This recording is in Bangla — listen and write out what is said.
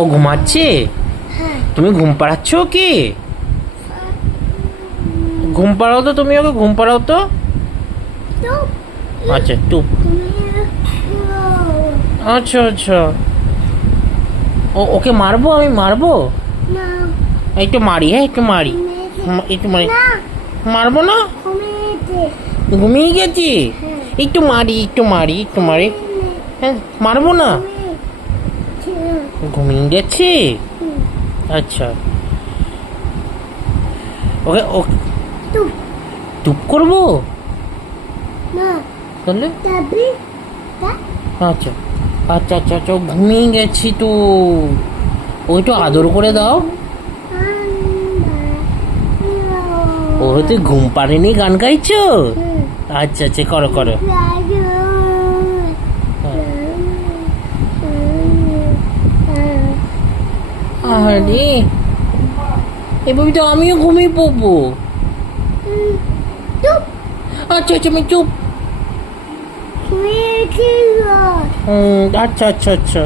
ও ঘুমাচ্ছে? তুমি ঘুম পাড়াচ্ছ কি? ঘুম পাড়াও তো, তুমি ওকে ঘুম পাড়াও তো। আচ্ছা টুপ। আচ্ছা আচ্ছা, ওকে মারবো, আমি মারবো? একটু মারি, হ্যাঁ একটু মারি, একটু মারি। মারবো না, ঘুমিয়ে গেছি। একটু মারি, একটু মারি, একটু মারি। হ্যাঁ মারবো না, ঘুমিয়ে গেছি। আচ্ছা, ওকে ও টুপ করবো তাহলে। আচ্ছা আচ্ছা আচ্ছা আচ্ছা, ঘুমিয়ে গেছি তো, ওই তো আদর করে দাও। ও তুই ঘুম পাড়েনি, গান গাইছো? আচ্ছা আচ্ছা, করো করো। আরে এভাবে তো আমিও ঘুমিয়ে পড়বো। আচ্ছা আচ্ছা, আমি চুপ। আচ্ছা আচ্ছা আচ্ছা।